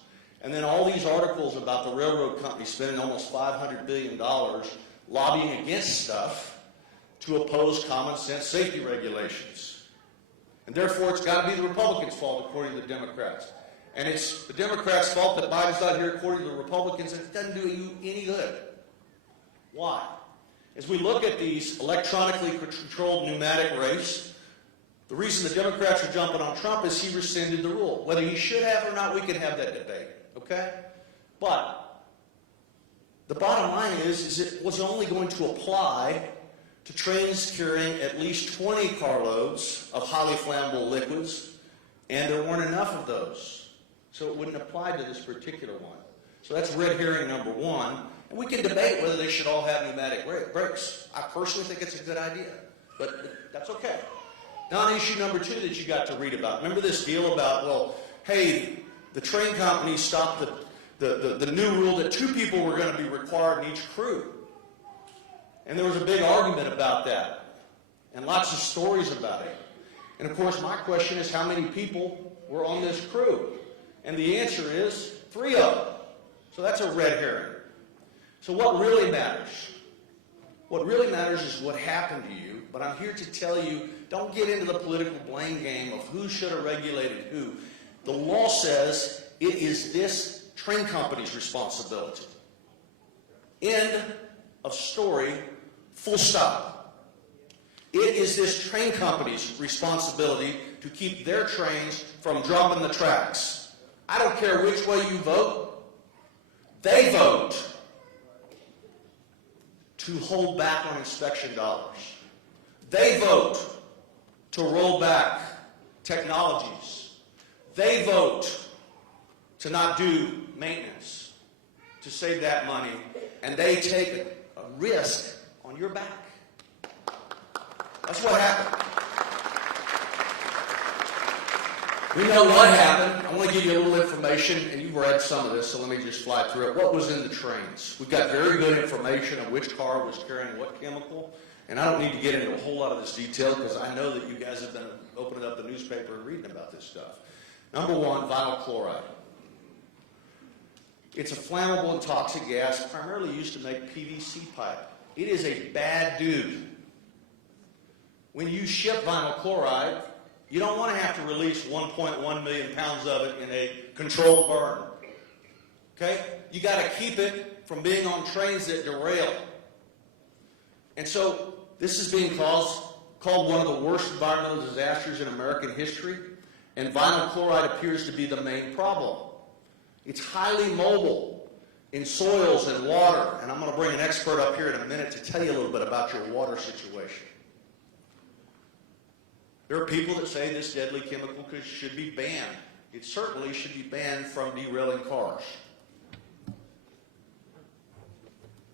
And then all these articles about the railroad company spending almost $500 billion lobbying against stuff to oppose common sense safety regulations. And therefore, it's got to be the Republicans' fault, according to the Democrats. And it's the Democrats' fault that Biden's not here, according to the Republicans, and it doesn't do you any good. Why? As we look at these electronically controlled pneumatic brakes, the reason the Democrats are jumping on Trump is he rescinded the rule. Whether he should have or not, we can have that debate, okay? But the bottom line is it was only going to apply to trains carrying at least 20 carloads of highly flammable liquids, and there weren't enough of those. So it wouldn't apply to this particular one. So that's red herring number 1. And we can debate whether they should all have pneumatic brakes. I personally think it's a good idea, but that's okay. Non-issue number 2 that you got to read about. Remember this deal about, well, hey, the train company stopped the new rule that 2 people were going to be required in each crew. And there was a big argument about that, and lots of stories about it. And of course, my question is, how many people were on this crew? And the answer is 3 of them. So that's a red herring. So what really matters? What really matters is what happened to you, but I'm here to tell you, don't get into the political blame game of who should have regulated who. The law says it is this train company's responsibility. End of story, full stop. It is this train company's responsibility to keep their trains from dropping the tracks. I don't care which way you vote, they vote to hold back on inspection dollars. They vote to roll back technologies. They vote to not do maintenance, to save that money, and they take a risk on your back. That's what happened. We know what happened. I want to give you a little information, and you've read some of this, so let me just fly through it. What was in the trains? We've got very good information on which car was carrying what chemical, and I don't need to get into a whole lot of this detail because I know that you guys have been opening up the newspaper and reading about this stuff. Number one, vinyl chloride. It's a flammable and toxic gas primarily used to make PVC pipe. It is a bad dude. When you ship vinyl chloride, you don't want to have to release 1.1 million pounds of it in a controlled burn. Okay? You got to keep it from being on trains that derail. And so this is being called one of the worst environmental disasters in American history, and vinyl chloride appears to be the main problem. It's highly mobile in soils and water, and I'm going to bring an expert up here in a minute to tell you a little bit about your water situation. There are people that say this deadly chemical should be banned. It certainly should be banned from derailing cars.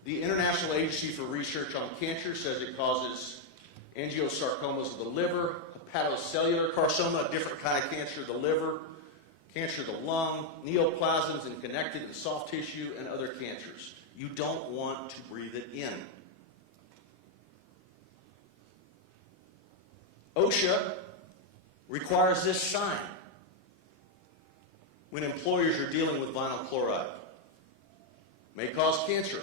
The International Agency for Research on Cancer says it causes angiosarcomas of the liver, hepatocellular carcinoma, a different kind of cancer of the liver, cancer of the lung, neoplasms in connective and soft tissue, and other cancers. You don't want to breathe it in. OSHA requires this sign when employers are dealing with vinyl chloride. May cause cancer.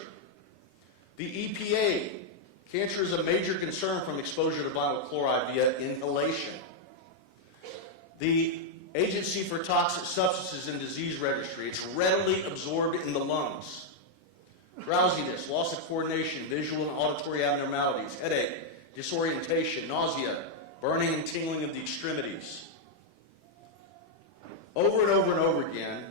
The EPA, cancer is a major concern from exposure to vinyl chloride via inhalation. The Agency for Toxic Substances and Disease Registry, it's readily absorbed in the lungs. Drowsiness, loss of coordination, visual and auditory abnormalities, headache, disorientation, nausea, burning and tingling of the extremities. Over and over and over again,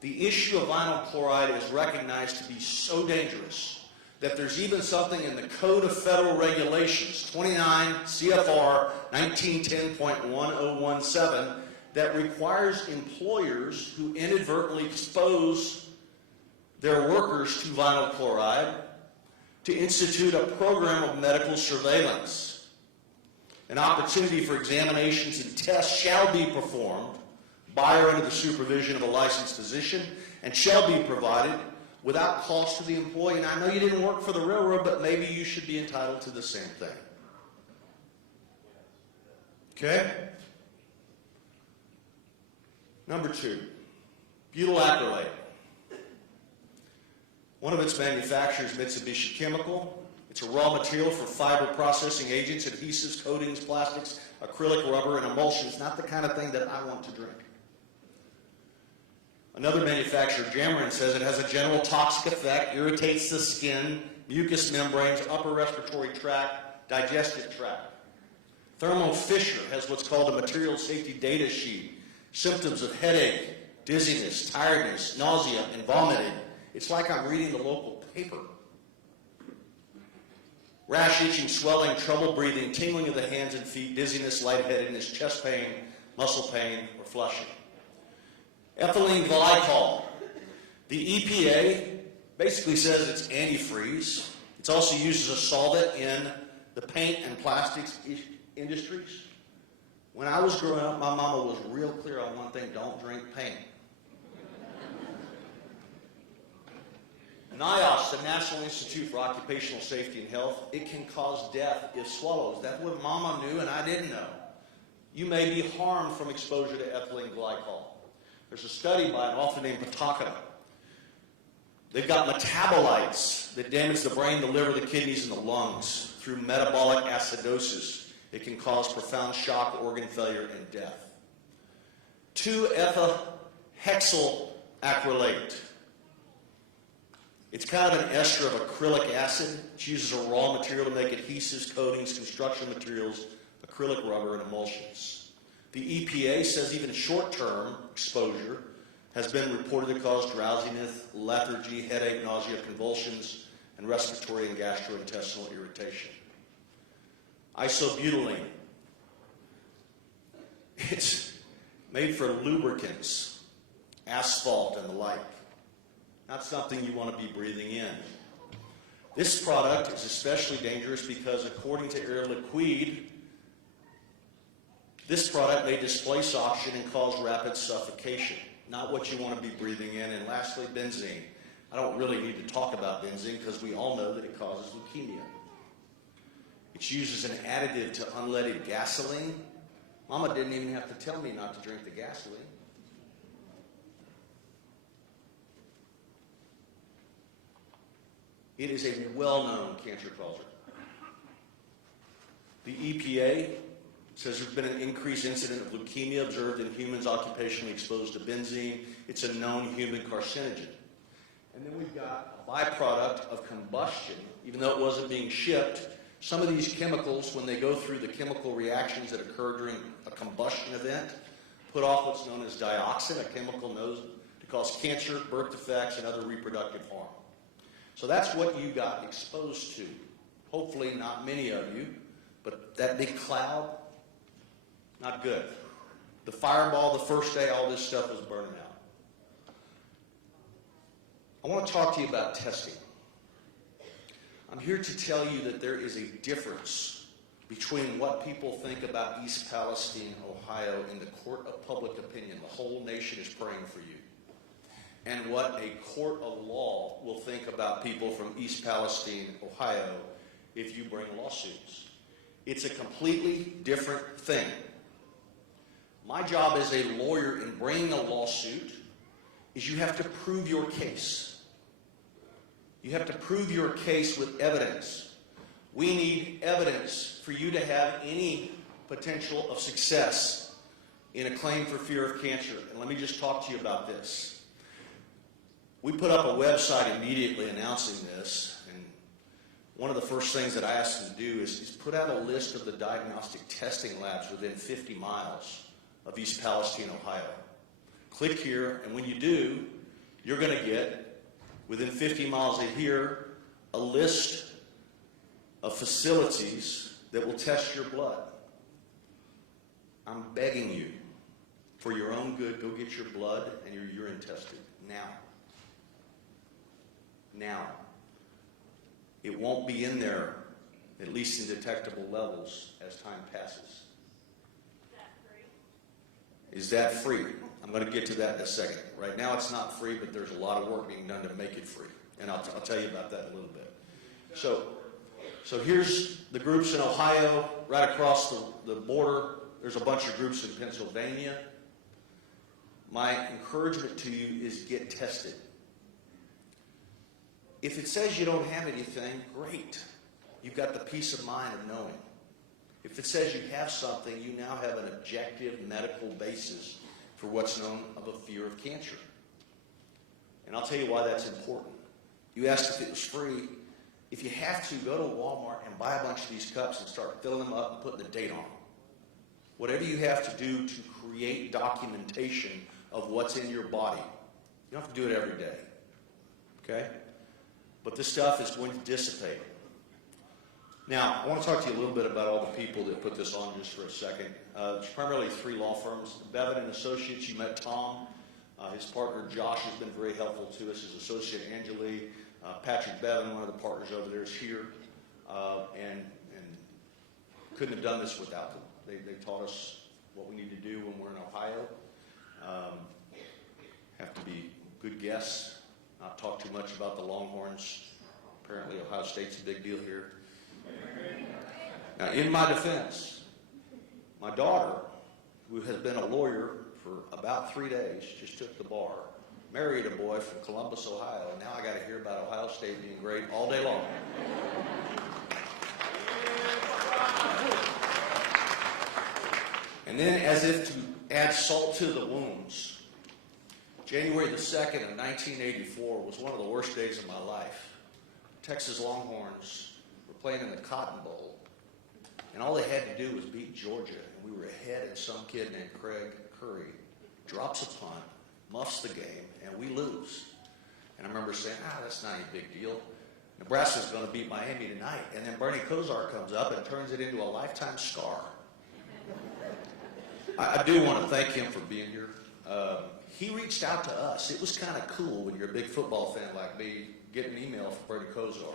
the issue of vinyl chloride is recognized to be so dangerous that there's even something in the Code of Federal Regulations, 29 CFR 1910.1017, that requires employers who inadvertently expose their workers to vinyl chloride to institute a program of medical surveillance. An opportunity for examinations and tests shall be performed by or under the supervision of a licensed physician and shall be provided without cost to the employee. And I know you didn't work for the railroad, but maybe you should be entitled to the same thing. Okay? Number two, butyl acrylate. One of its manufacturers, Mitsubishi Chemical. It's a raw material for fiber processing agents, adhesives, coatings, plastics, acrylic rubber, and emulsions. Not the kind of thing that I want to drink. Another manufacturer, Erin, says it has a general toxic effect, irritates the skin, mucous membranes, upper respiratory tract, digestive tract. Thermo Fisher has what's called a material safety data sheet. Symptoms of headache, dizziness, tiredness, nausea, and vomiting. It's like I'm reading the local paper. Rash, itching, swelling, trouble breathing, tingling of the hands and feet, dizziness, lightheadedness, chest pain, muscle pain, or flushing. Ethylene glycol. The EPA basically says it's antifreeze. It's also used as a solvent in the paint and plastics industries. When I was growing up, my mama was real clear on one thing: don't drink paint. NIOSH, the National Institute for Occupational Safety and Health, it can cause death if swallowed. That's what Mama knew and I didn't know. You may be harmed from exposure to ethylene glycol. There's a study by an author named Brockovich. They've got metabolites that damage the brain, the liver, the kidneys, and the lungs through metabolic acidosis. It can cause profound shock, organ failure, and death. 2-ethylhexyl acrylate. It's kind of an ester of acrylic acid. It uses a raw material to make adhesives, coatings, construction materials, acrylic rubber, and emulsions. The EPA says even short-term exposure has been reported to cause drowsiness, lethargy, headache, nausea, convulsions, and respiratory and gastrointestinal irritation. Isobutylene. It's made for lubricants, asphalt, and the like. Not something you want to be breathing in. This product is especially dangerous because, according to Air Liquide, this product may displace oxygen and cause rapid suffocation. Not what you want to be breathing in. And lastly, benzene. I don't really need to talk about benzene because we all know that it causes leukemia. It's used as an additive to unleaded gasoline. Mama didn't even have to tell me not to drink the gasoline. It is a well-known cancer causer. The EPA says there's been an increased incident of leukemia observed in humans occupationally exposed to benzene. It's a known human carcinogen. And then we've got a byproduct of combustion, even though it wasn't being shipped. Some of these chemicals, when they go through the chemical reactions that occur during a combustion event, put off what's known as dioxin, a chemical known to cause cancer, birth defects, and other reproductive harm. So that's what you got exposed to. Hopefully not many of you, but that big cloud, not good. The fireball, the first day, all this stuff was burning out. I want to talk to you about testing. I'm here to tell you that there is a difference between what people think about East Palestine, Ohio, in the court of public opinion. The whole nation is praying for you. And what a court of law will think about people from East Palestine, Ohio, if you bring lawsuits. It's a completely different thing. My job as a lawyer in bringing a lawsuit is you have to prove your case. You have to prove your case with evidence. We need evidence for you to have any potential of success in a claim for fear of cancer. And let me just talk to you about this. We put up a website immediately announcing this, and one of the first things that I asked them to do is put out a list of the diagnostic testing labs within 50 miles of East Palestine, Ohio. Click here, and when you do, you're going to get, within 50 miles of here, a list of facilities that will test your blood. I'm begging you, for your own good, go get your blood and your urine tested now. Now. It won't be in there, at least in detectable levels, as time passes. Is that free? I'm going to get to that in a second. Right now it's not free, but there's a lot of work being done to make it free. And I'll tell you about that in a little bit. So here's the groups in Ohio, right across the border. There's a bunch of groups in Pennsylvania. My encouragement to you is get tested. If it says you don't have anything, great. You've got the peace of mind of knowing. If it says you have something, you now have an objective medical basis for what's known of a fear of cancer. And I'll tell you why that's important. You asked if it was free. If you have to, go to Walmart and buy a bunch of these cups and start filling them up and putting the date on them. Whatever you have to do to create documentation of what's in your body. You don't have to do it every day. Okay? But this stuff is going to dissipate. Now, I want to talk to you a little bit about all the people that put this on just for a second. It's primarily 3 law firms. Bevan and Associates, you met Tom. His partner Josh has been very helpful to us. His associate Angeli, Patrick Bevan, one of the partners over there, is here. And couldn't have done this without them. They taught us what we need to do when we're in Ohio. Have to be good guests. Not talk too much about the Longhorns. Apparently Ohio State's a big deal here. Now, in my defense, my daughter, who has been a lawyer for about 3 days, just took the bar, married a boy from Columbus, Ohio, and now I got to hear about Ohio State being great all day long. And then, as if to add salt to the wounds, January the 2nd of 1984 was one of the worst days of my life. Texas Longhorns were playing in the Cotton Bowl. And all they had to do was beat Georgia, and we were ahead, and some kid named Craig Curry drops a punt, muffs the game, and we lose. And I remember saying, that's not a big deal. Nebraska's going to beat Miami tonight. And then Bernie Kosar comes up and turns it into a lifetime scar. I do want to thank him for being here. He reached out to us. It was kind of cool when you're a big football fan like me, get an email from Bernie Kosar.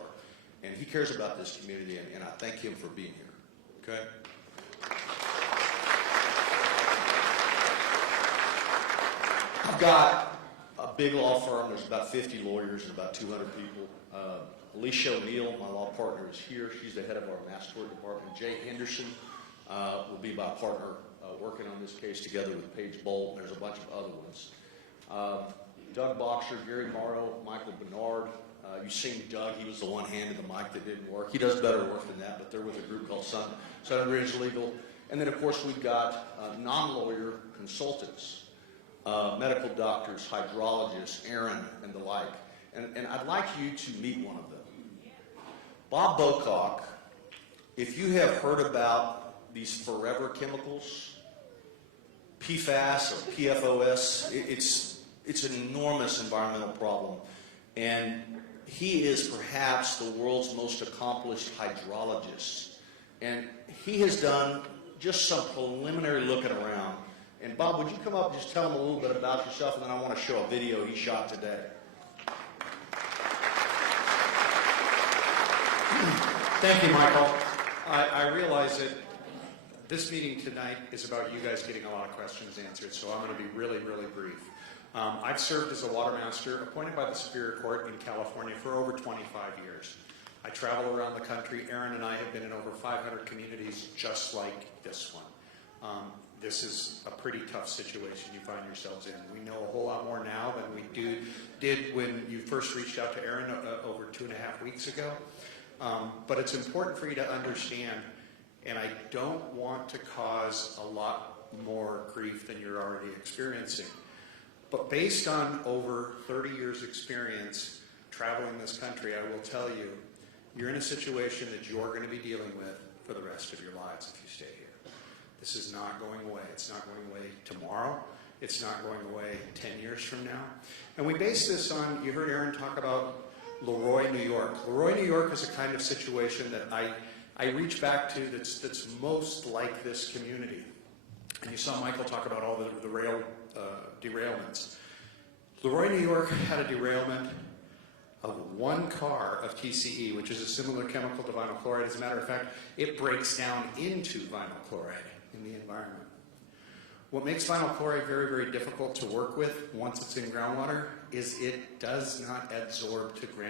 And he cares about this community, and I thank him for being here. Okay? I've got a big law firm. There's about 50 lawyers and about 200 people. Alicia O'Neill, my law partner, is here. She's the head of our mass tort department. Jay Henderson will be my partner working on this case together with Paige Bolt. There's a bunch of other ones. Doug Boxer, Gary Morrow, Michael Bernard. You've seen Doug. He was the one handed the mic that didn't work. He does better work than that, but they're with a group called Southern Ridge Legal. And then, of course, we've got non-lawyer consultants, medical doctors, hydrologists, Erin, and the like. And I'd like you to meet one of them. Bob Bocock, if you have heard about these forever chemicals, PFAS or PFOS, it's an enormous environmental problem. And he is perhaps the world's most accomplished hydrologist. And he has done just some preliminary looking around. And Bob, would you come up and just tell him a little bit about yourself, and then I want to show a video he shot today. Thank you, Michael. I realize that this meeting tonight is about you guys getting a lot of questions answered, so I'm going to be really, really brief. I've served as a water master appointed by the Superior Court in California for over 25 years. I travel around the country. Erin and I have been in over 500 communities just like this one. This is a pretty tough situation you find yourselves in. We know a whole lot more now than we did when you first reached out to Erin over 2.5 weeks ago. But it's important for you to understand, and I don't want to cause a lot more grief than you're already experiencing. But based on over 30 years' experience traveling this country, I will tell you, you're in a situation that you're going to be dealing with for the rest of your lives if you stay here. This is not going away. It's not going away tomorrow. It's not going away 10 years from now. And we base this on, you heard Erin talk about Leroy, New York. Leroy, New York is a kind of situation that I reach back to that's most like this community. And you saw Michael talk about all the rail derailments. Leroy, New York had a derailment of 1 car of TCE, which is a similar chemical to vinyl chloride. As a matter of fact, it breaks down into vinyl chloride in the environment. What makes vinyl chloride very, very difficult to work with once it's in groundwater is it does not adsorb to ground.